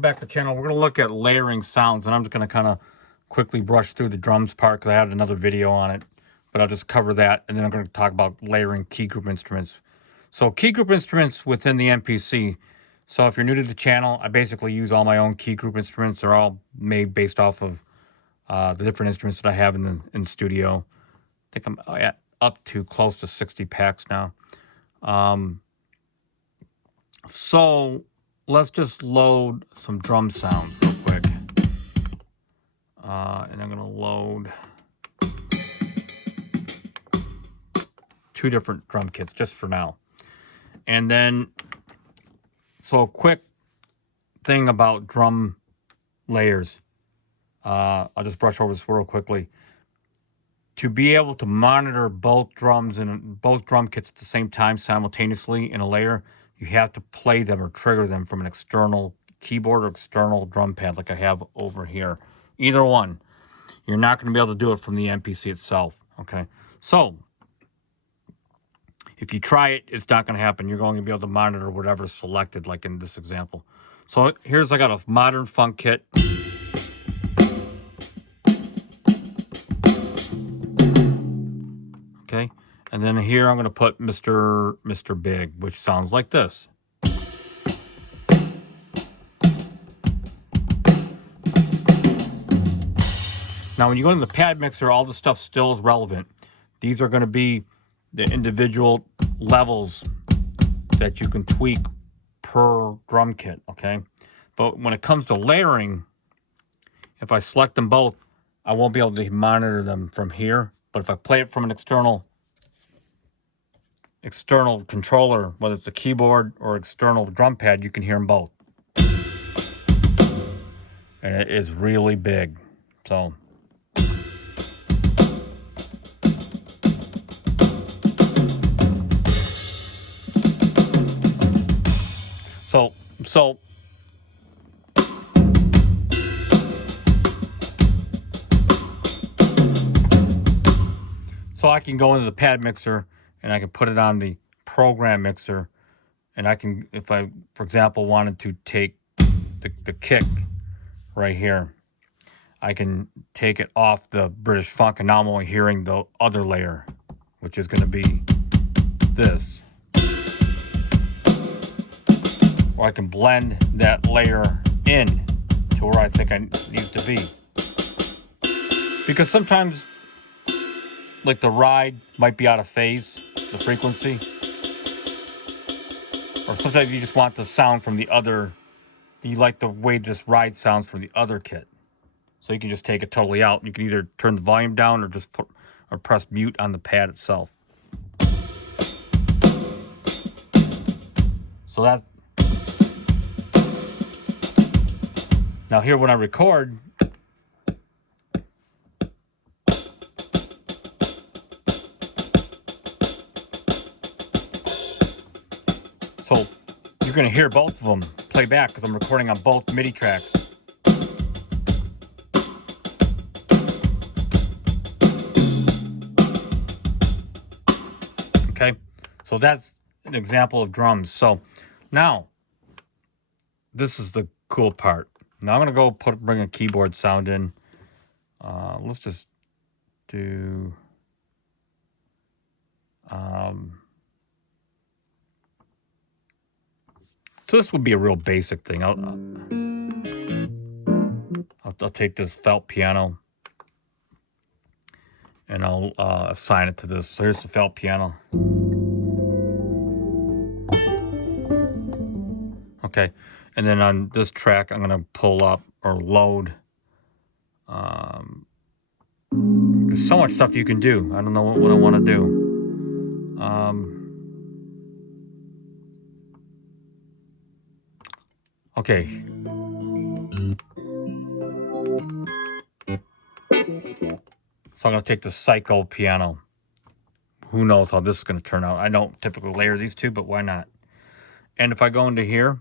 Back to the channel. We're going to look at layering sounds, and I'm just going to kind of quickly brush through the drums part because I had another video on it, but I'll just cover that, and then I'm going to talk about layering key group instruments. So key group instruments within the MPC. So if you're new to the channel, I basically use all my own key group instruments. They're all made based off of the different instruments that I have in the studio. I think I'm at up to close to 60 packs now. So let's just load some drum sounds real quick. And I'm going to load 2 different drum kits just for now. And then, so a quick thing about drum layers. I'll just brush over this real quickly. To be able to monitor both drums and both drum kits at the same time simultaneously in a layer, you have to play them or trigger them from an external keyboard or external drum pad like I have over here. Either one. You're not going to be able to do it from the MPC itself. Okay. So, if you try it, it's not going to happen. You're going to be able to monitor whatever's selected, like in this example. So here's, I got a modern funk kit. Okay. And then here I'm going to put Mr. Big, which sounds like this. Now, when you go to the pad mixer, all the stuff still is relevant. These are going to be the individual levels that you can tweak per drum kit, okay? But when it comes to layering, if I select them both, I won't be able to monitor them from here. But if I play it from an external controller, whether it's a keyboard or external drum pad, you can hear them both. And it is really big. So So I can go into the pad mixer and I can put it on the program mixer, and I can, if I, for example, wanted to take the kick right here, I can take it off the British funk, and now I'm only hearing the other layer, which is going to be this. Or I can blend that layer in to where I think I need to be. Because sometimes, like the ride might be out of phase, the frequency. Or sometimes you just want the sound from the other, you like the way this ride sounds from the other kit. So you can just take it totally out. You can either turn the volume down or just put or press mute on the pad itself. So that. Now here when I record, so you're going to hear both of them play back because I'm recording on both MIDI tracks. Okay, so that's an example of drums. So now, this is the cool part. Now I'm going to go bring a keyboard sound in. Let's just do... So this would be a real basic thing. I'll take this felt piano and I'll assign it to this. So here's the felt piano. Okay, and then on this track, I'm gonna pull up or load. There's so much stuff you can do. I don't know what I want to do. Okay. So I'm going to take the Psycho piano. Who knows how this is going to turn out. I don't typically layer these two, but why not? And if I go into here,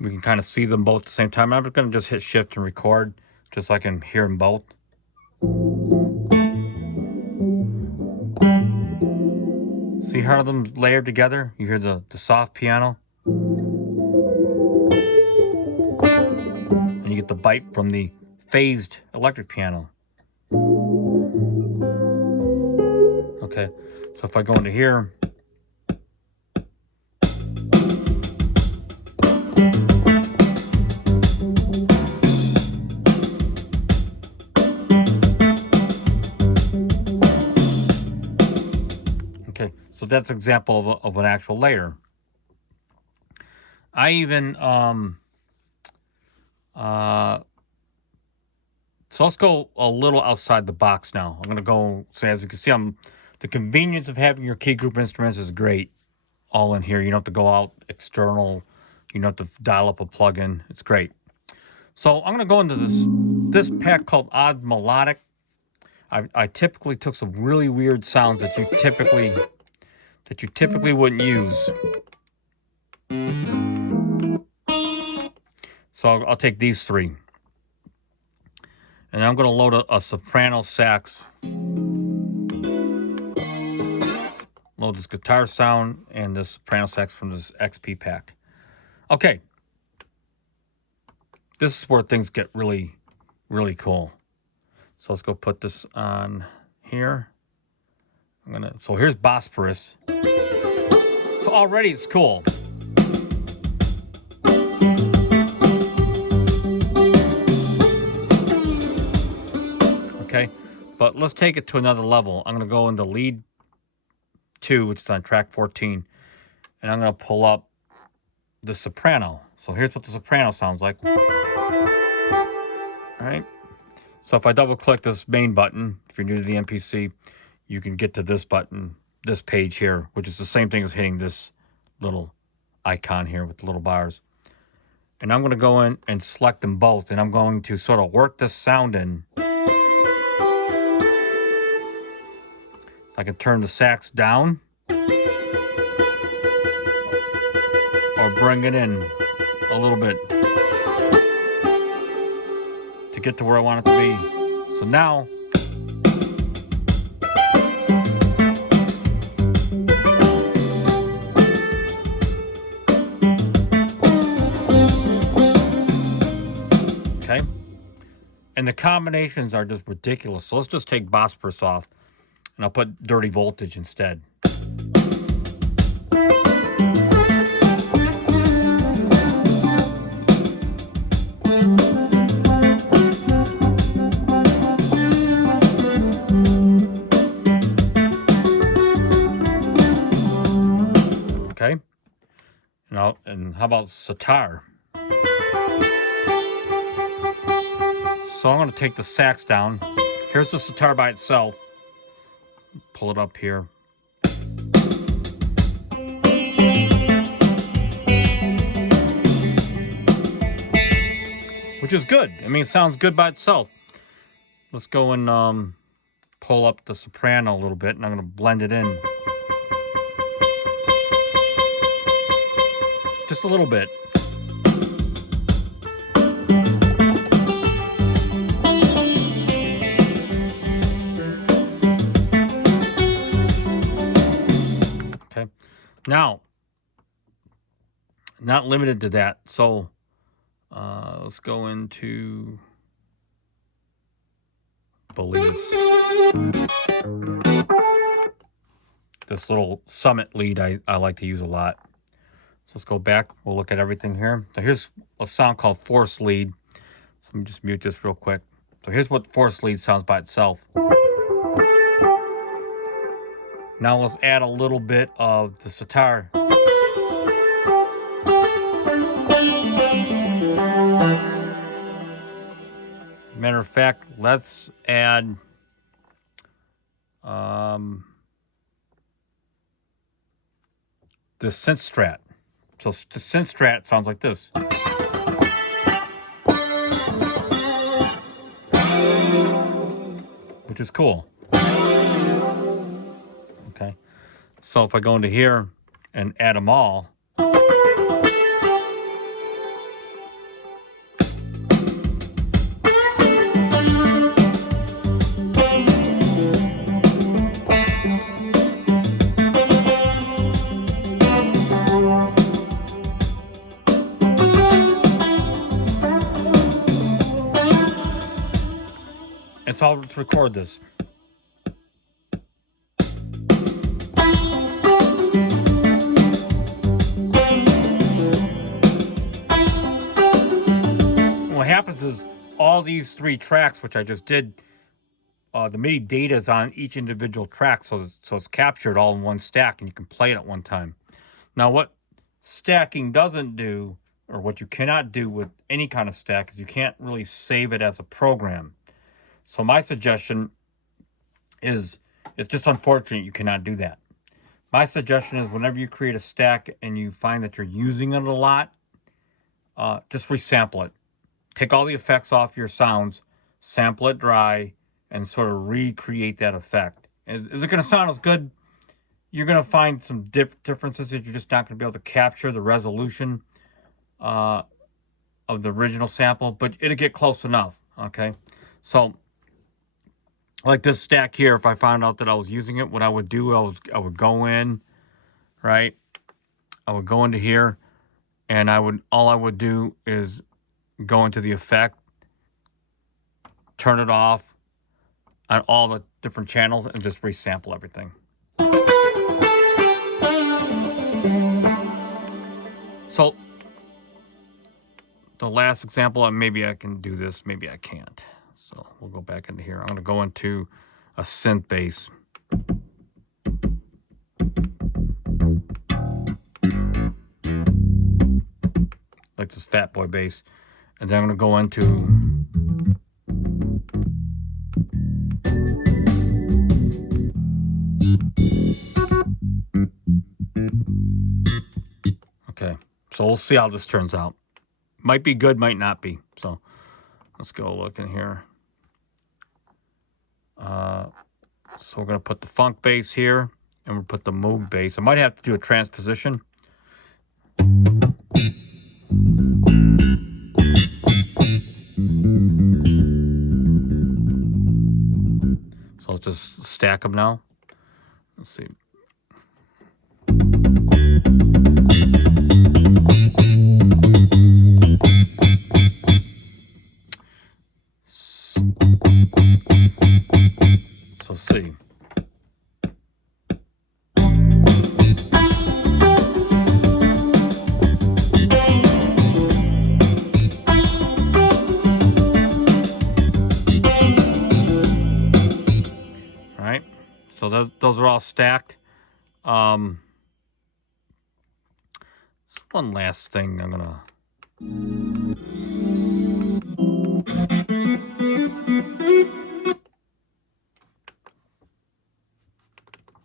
we can kind of see them both at the same time. I'm going to just hit shift and record just so I can hear them both. See how them layered together? You hear the soft piano? and you get the bite from the phased electric piano. Okay, so if I go into here, okay, so that's an example of an actual layer. I even so let's go a little outside the box now. I'm gonna go, so as you can see, the convenience of having your key group instruments is great. All in here, you don't have to go out external. You don't have to dial up a plugin. It's great. So I'm gonna go into this pack called Odd Melodic. I typically took some really weird sounds that you typically wouldn't use. So I'll take these three. And I'm going to load a soprano sax. Load this guitar sound and this soprano sax from this XP pack. Okay. This is where things get really, really cool. So let's go put this on here. So here's Bosporus. So already it's cool. Okay, but let's take it to another level. I'm going to go into lead 2, which is on track 14, and I'm going to pull up the soprano. So here's what the soprano sounds like. All right. So if I double click this main button, if you're new to the MPC, you can get to this button, this page here, which is the same thing as hitting this little icon here with the little bars. And I'm going to go in and select them both, and I'm going to sort of work this sound in. I can turn the sax down or bring it in a little bit to get to where I want it to be. So now okay, and the combinations are just ridiculous. So let's just take Bosporus off. And I'll put Dirty Voltage instead. Okay. And how about sitar? So I'm going to take the sax down. Here's the sitar by itself. Pull it up here. Which is good. I mean, it sounds good by itself. Let's go and pull up the soprano a little bit, and I'm going to blend it in. Just a little bit. Now, not limited to that. So let's go into this little Summit lead I like to use a lot. So let's go back. We'll look at everything here. So here's a sound called Force Lead. So let me just mute this real quick. So here's what Force Lead sounds by itself. Now let's add a little bit of the sitar. Matter of fact, let's add the synth strat. So the synth strat sounds like this. Which is cool. Okay, so if I go into here and add them all, And so let's record this. What happens is all these 3 tracks, which I just did, the MIDI data is on each individual track, so it's captured all in one stack, and you can play it at one time. Now, what stacking doesn't do, or what you cannot do with any kind of stack, is you can't really save it as a program. So my suggestion is, it's just unfortunate you cannot do that. My suggestion is, whenever you create a stack and you find that you're using it a lot, just resample it. Take all the effects off your sounds, sample it dry, and sort of recreate that effect. Is it going to sound as good? You're going to find some differences that you're just not going to be able to capture the resolution of the original sample, but it'll get close enough, okay? So, like this stack here, if I found out that I was using it, what I would do, I would go in, right? I would go into here, and all I would do is go into the effect, turn it off on all the different channels, and just resample everything. So the last example, maybe I can do this, maybe I can't. So we'll go back into here. I'm going to go into a synth bass. Like this Fat Boy bass. And then I'm going to go into okay, so we'll see how this turns out. Might be good, might not be. So let's go look in here. So we're going to put the funk bass here, and we'll put the Moog bass. I might have to do a transposition. So let's just stack them now. Let's see. So see. So those are all stacked. One last thing I'm gonna.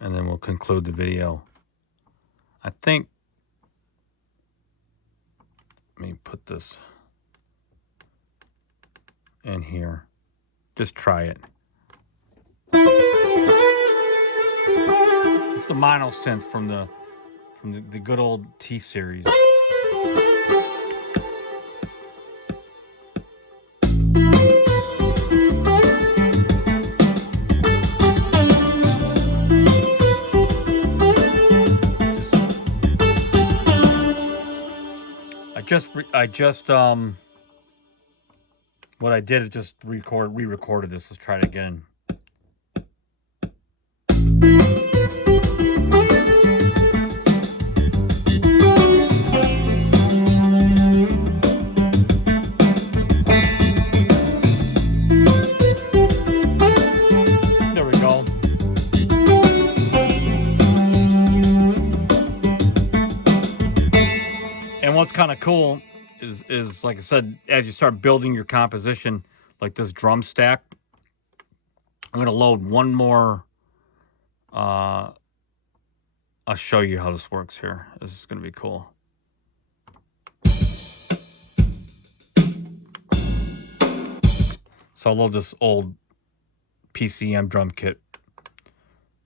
And then we'll conclude the video. I think. Let me put this in here. Just try it. It's the mono synth from the good old T series. I just what I did is just re-recorded this. Let's try it again. There we go. And what's kind of cool is like I said, as you start building your composition, like this drum stack, I'm going to load one more. I'll show you how this works here. This is going to be cool. So I'll load this old PCM drum kit.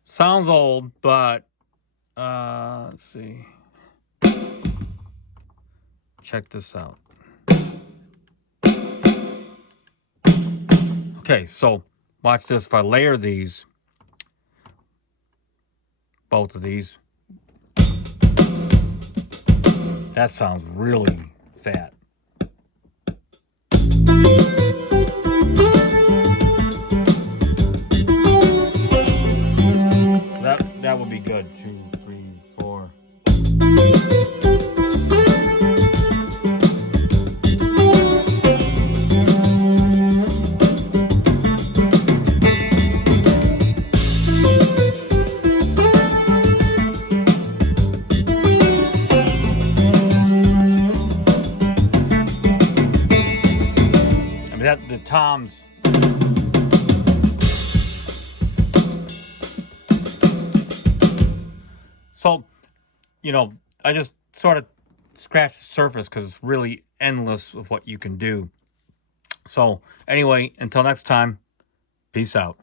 Sounds old, but let's see. Check this out. Okay, so watch this. If I layer these, both of these, that sounds really fat. the toms. So, you know, I just sort of scratched the surface because it's really endless of what you can do. So anyway, until next time, peace out.